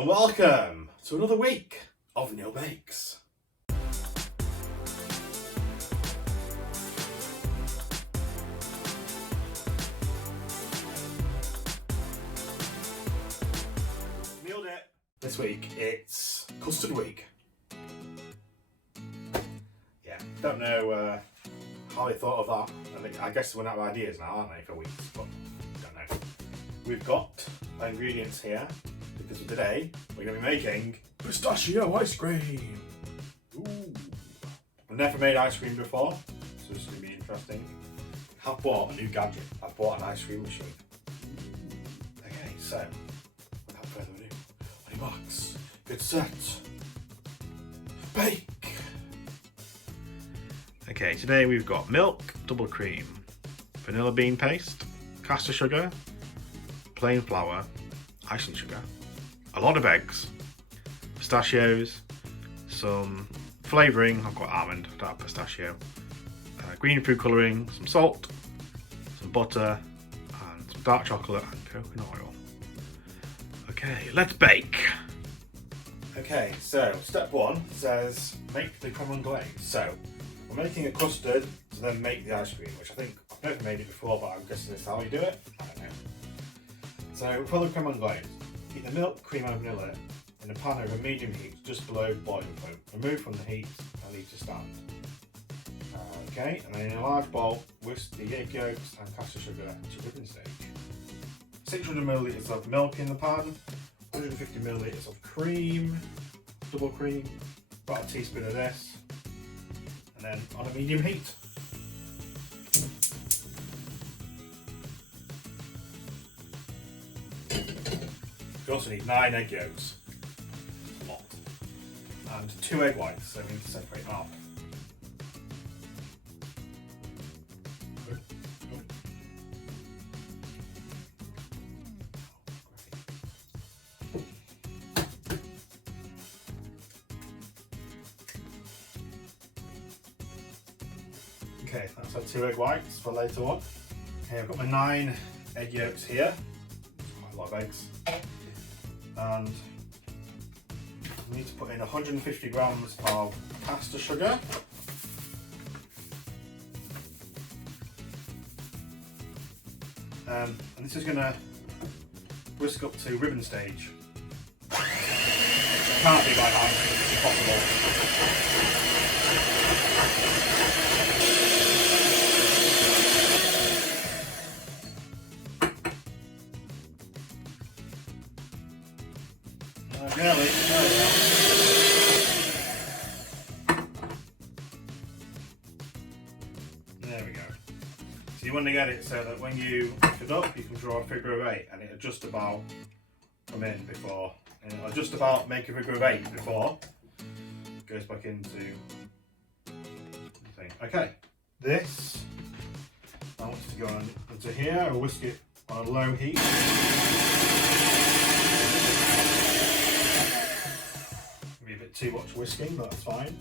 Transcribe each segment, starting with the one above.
and welcome to another week of Neil Bakes. Nailed it. This week it's custard week. Yeah, don't know how they thought of that. I guess they went out of ideas now, aren't they, for weeks, but don't know. We've got my ingredients here because today we're going to be making pistachio ice cream. Ooh. I've never made ice cream before, so this is going to be interesting. I've bought a new gadget. I've bought an ice cream machine. Okay, so without further ado, on your marks, get set, bake. Okay, today we've got milk, double cream, vanilla bean paste, caster sugar, plain flour, icing sugar, a lot of eggs, pistachios, some flavouring, I've got almond, I don't have pistachio, green food colouring, some salt, some butter, and some dark chocolate and coconut oil. Okay, let's bake. Okay, so step one says make the creme glaze. So we're making a custard to then make the ice cream, which I think I've never made it before, but I'm guessing this is how you do it. I don't know. So for the creme glaze, heat the milk, cream and vanilla in a pan over medium heat just below boiling point. Remove from the heat and leave to stand. Okay, and then in a large bowl, whisk the egg yolks and caster sugar to whipping stage. 600 millilitres of milk in the pan, 150 millilitres of cream, double cream, about a teaspoon of this, and then on a medium heat. You also need 9 egg yolks, a lot, and 2 egg whites, so we need to separate them out. Okay, that's our 2 egg whites for later on. Okay, I've got my 9 egg yolks here. Quite a lot of eggs. And I need to put in 150 grams of caster sugar. And this is going to whisk up to ribbon stage. It can't be by hand, it's impossible. There we go. There we go. So you want to get it so that when you lift it up, you can draw a figure of 8, and it'll just about come in before, and it'll just about make a figure of 8 before it goes back into the thing. Okay, this I want it to go on into here. I'll whisk it on a low heat. Too much whisking, but that's fine.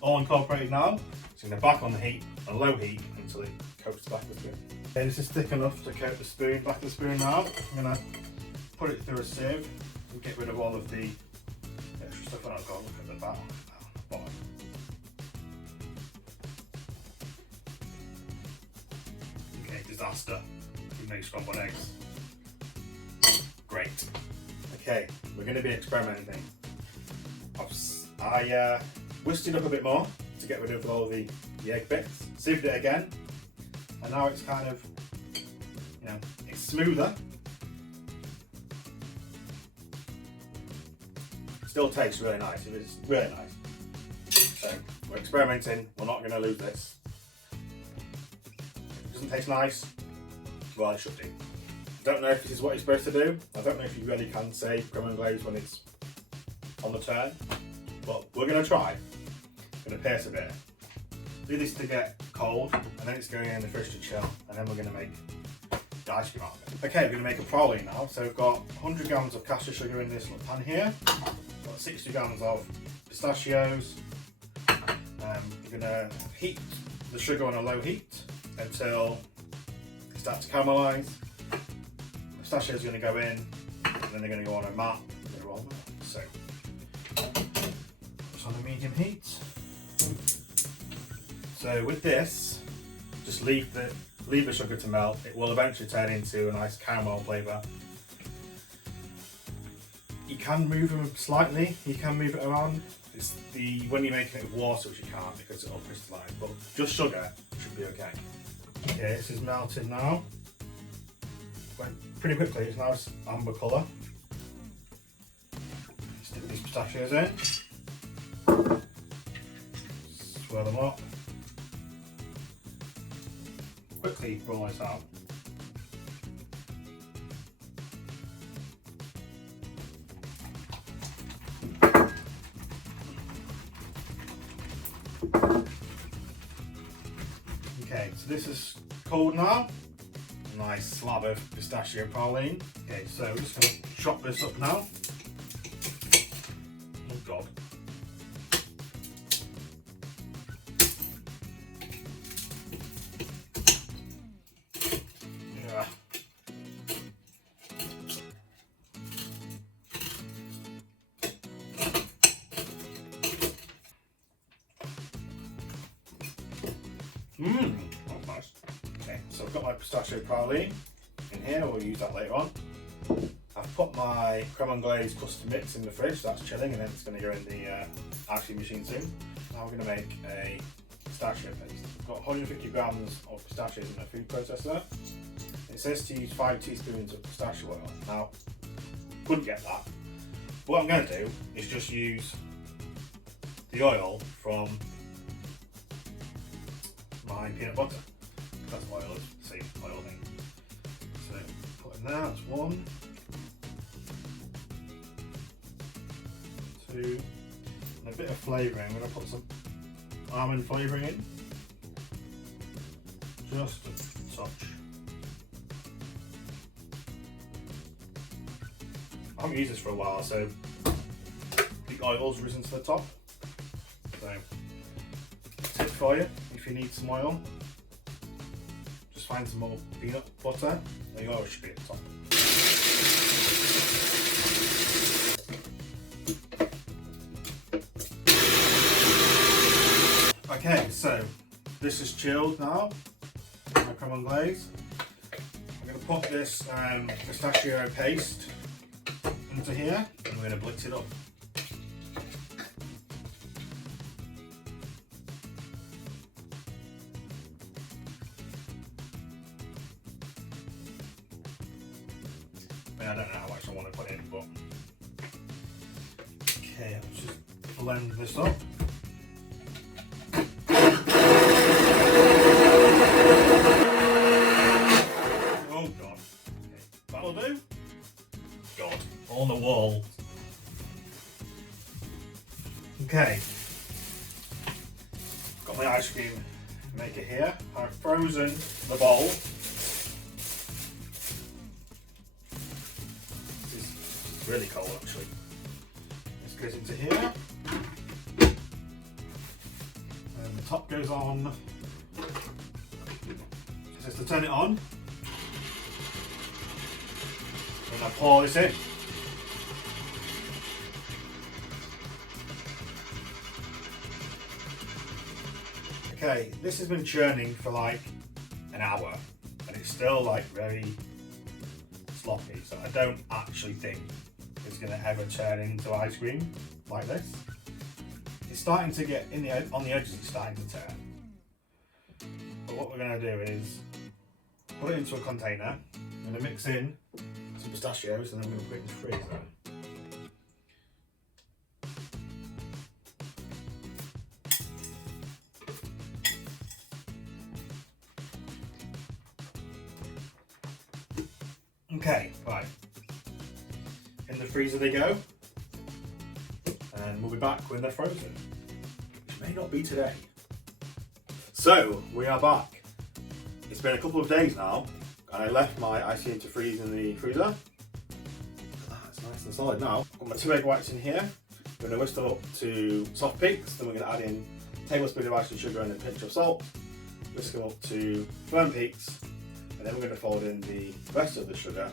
All incorporated now. It's going to back on the heat, on low heat, until it coats the back of the spoon. Okay, this is thick enough to coat the spoon, back of the spoon now. I'm going to put it through a sieve and get rid of all of the extra stuff that I've got. Look at the bottom. Okay, disaster. We make scrambled eggs. Great. Okay, we're going to be experimenting. I whisked it up a bit more to get rid of all the egg bits, sieved it again, and now it's kind of, it's smoother. Still tastes really nice, it is really nice. So we're experimenting, we're not going to lose this. If it doesn't taste nice, well, it should do. I don't know if this is what you're supposed to do. I don't know if you really can say creme glaze when it's on the turn. But we're going to try. Going to pace a bit. Do this to get cold, and then it's going in the fridge to chill, and then we're going to make the ice cream out of it. Okay, we're going to make a praline now. So we've got 100 grams of caster sugar in this little pan here. We've got 60 grams of pistachios. We're going to heat the sugar on a low heat until it starts to caramelise. Pistachios are going to go in, and then they're going to go on a mat. So it's on a medium heat. So with this, just leave the sugar to melt. It will eventually turn into a nice caramel flavour. You can move them slightly, you can move it around. It's when you're making it with water, which you can't because it'll crystallise, but just sugar should be okay. Okay, this is melted now. Went pretty quickly, it's now amber colour. Stick these pistachios in. Swirl them up. Quickly roll this out. Okay, so this is cold now. A nice slab of pistachio praline. Okay, so I'm just going to chop this up now. Oh God. Yeah. That's nice. Okay, so I've got my pistachio praline in here, we'll use that later on. I've put my creme anglaise custard mix in the fridge, so that's chilling, and then it's going to go in the icing machine soon. Now we're going to make a pistachio paste. I've got 150 grams of pistachios in my food processor. It says to use 5 teaspoons of pistachio oil. Now, couldn't get that. What I'm going to do is just use the oil from my peanut butter. That's oil, it's the same oil thing. So put in there, that's 1, 2, and a bit of flavouring. I'm going to put some almond flavouring in. Just a touch. I haven't used this for a while, so the oil's risen to the top. So, tip for you, if you need some oil, just find some more peanut butter, and the oil should be at the top. Okay, so this is chilled now, my creme anglaise. I'm going to put this pistachio paste into here, and we're going to blitz it up. I don't know how much I want to put in, but okay, let's just blend this up. Oh God, okay, that'll do. God, on the wall. Okay, got my ice cream maker here. I've frozen the bowl. Really cold actually. This goes into here, and the top goes on. Just to turn it on, and I pour this in. Okay, this has been churning for like an hour, and it's still like very sloppy, so I don't actually think it's going to ever turn into ice cream like this. It's starting to get on the edges, it's starting to turn. But what we're going to do is put it into a container. I'm going to mix in some pistachios, and then I'm going to put it in the freezer. Okay, right. In the freezer they go, and we'll be back when they're frozen, which may not be today. So, we are back. It's been a couple of days now, and I left my icing to freeze in the freezer. It's nice and solid now. I've got my 2 egg whites in here. We're going to whisk them up to soft peaks, then we're going to add in a tablespoon of icing sugar and a pinch of salt. Whisk them up to firm peaks, and then we're going to fold in the rest of the sugar,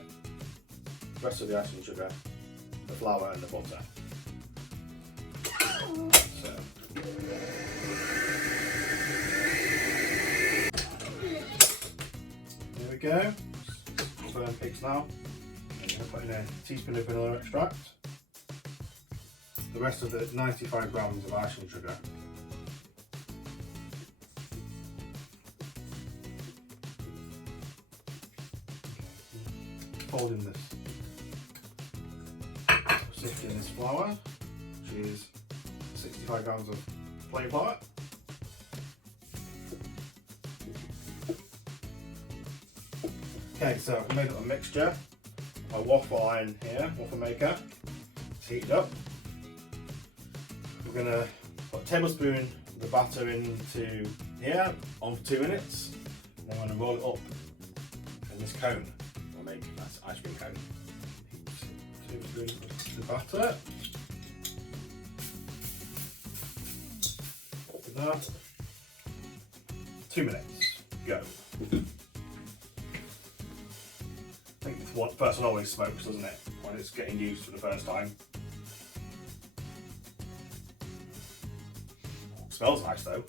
the rest of the icing sugar, the flour and the butter. So. There we go. Firm peaks now. I'm going to put in a teaspoon of vanilla extract. The rest of the 95 grams of icing sugar. Fold in this. Sift in this flour, which is 65 grams of plain flour. Okay, so I've made up a mixture. My waffle iron here, waffle maker. It's heated up. We're going to put a tablespoon of the batter into here on for 2 minutes. Then I'm going to roll it up in this cone. We'll make a nice ice cream cone. 2 tablespoons of the batter. Open that. 2 minutes. Go. I think the first one always smokes, doesn't it? When it's getting used for the first time. Smells nice though.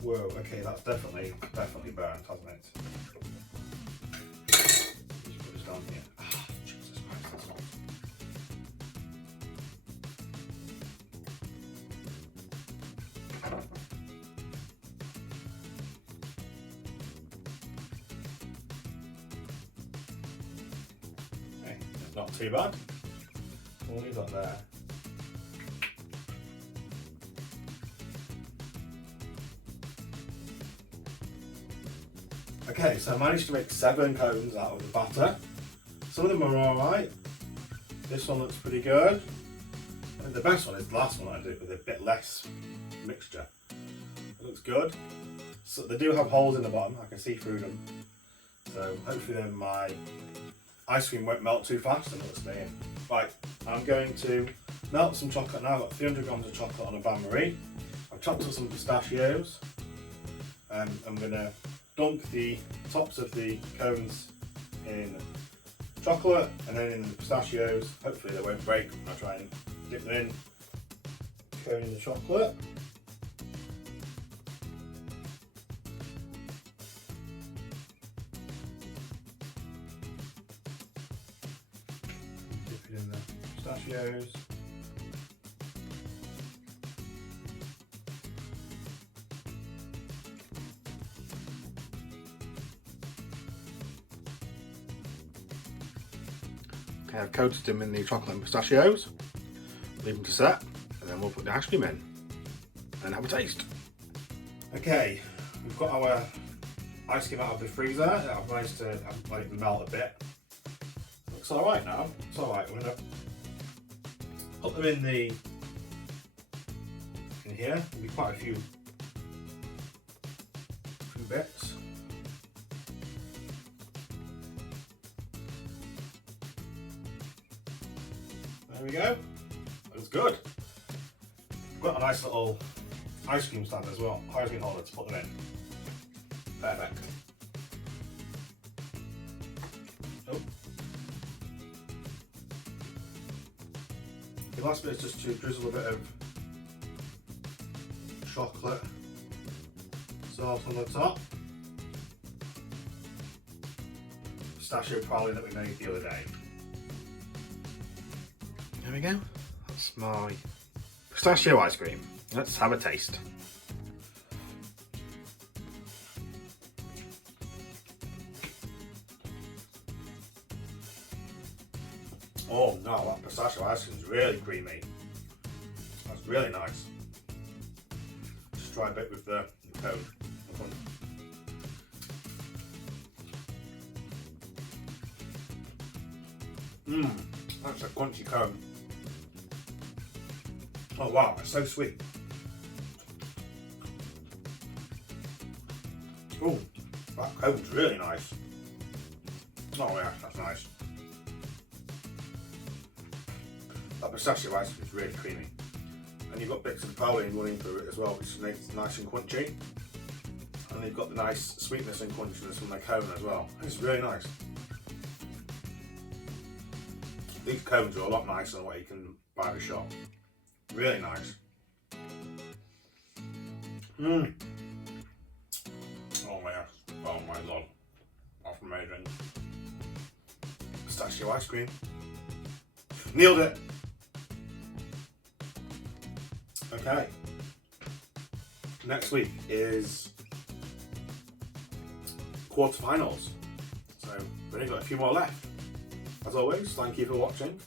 Whoa, okay, that's definitely burnt, hasn't it? Just put this down here. Ah, Jesus Christ, that's hot. Okay, that's not too bad. We'll leave that there. Okay, so I managed to make 7 cones out of the batter. Some of them are alright. This one looks pretty good. And the best one is the last one I did with a bit less mixture. It looks good. So they do have holes in the bottom, I can see through them. So hopefully then my ice cream won't melt too fast and it'll stay in. Right, I'm going to melt some chocolate now. I've got 300 grams of chocolate on a bain-marie. I've chopped up some pistachios. I'm going to dunk the tops of the cones in chocolate and then in the pistachios. Hopefully they won't break when I try and dip them in. Cone in the chocolate. Dip it in the pistachios. Okay, I've coated them in the chocolate and pistachios. Leave them to set, and then we'll put the ice cream in and have a taste. Okay, we've got our ice cream out of the freezer. I've managed to let it melt a bit. Looks alright now. It's alright. We're gonna put them in here. There'll be quite a few bits. There we go. Looks good. We've got a nice little ice cream stand as well. Ice cream holder to put them in. Perfect. Oh. The last bit is just to drizzle a bit of chocolate sauce on the top. Pistachio praline that we made the other day. There we go. That's my pistachio ice cream. Let's have a taste. Oh no, that pistachio ice cream is really creamy. That's really nice. Just try a bit with the cone. That's a crunchy cone. Oh wow, it's so sweet. Oh, that cone's really nice. Oh yeah, that's nice. That pistachio ice cream is really creamy. And you've got bits of praline running through it as well, which makes it nice and crunchy. And you've got the nice sweetness and crunchiness from the cone as well. It's really nice. These cones are a lot nicer than what you can buy at the shop. Really nice. Mmm. Oh my gosh. Oh my god. That's amazing. Pistachio ice cream. Nailed it. Okay. Next week is quarterfinals. So we've only got a few more left. As always, thank you for watching.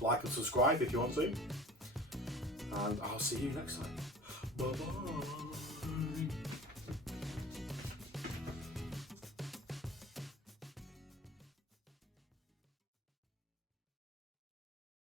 Like and subscribe if you want to. And I'll see you next time. Bye bye.